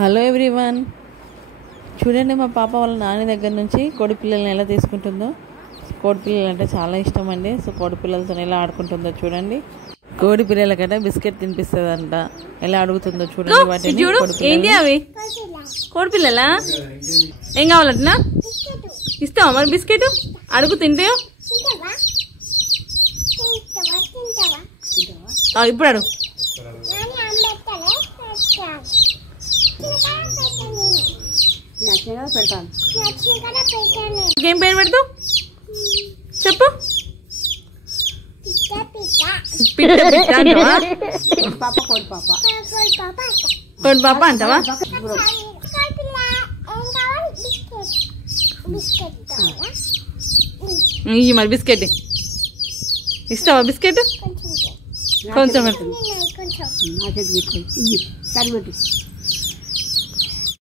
Hello everyone, చూడండి మా పాప వాళ్ళ నాని దగ్గర నుంచి కోడి పిల్లల్ని ఎలా తీసుకుంటుందో. కోడి పిల్లలు అంటే చాలా ఇష్టం అండి. సో కోడి పిల్లలతో ఎలా ఆడుకుంటుందో చూడండి. కోడి పిల్లలకంటే బిస్కెట్ తినిపిస్తుందంట. ఎలా అడుగుతుందో చూడండి. వాటిని ఏంటి అవి కోడి పిల్లలా? ఏం కావాలంటున్నా? ఇస్తావా మరి బిస్కెట్? అడుగు తింటాయో ఇప్పుడు అడుగు. ఏం పేరు పెడతావు చెప్పు. కోడి పాప అంటావా? ఇవి మరి బిస్కెట్ ఇస్తావా? బిస్కెట్ కొంచెం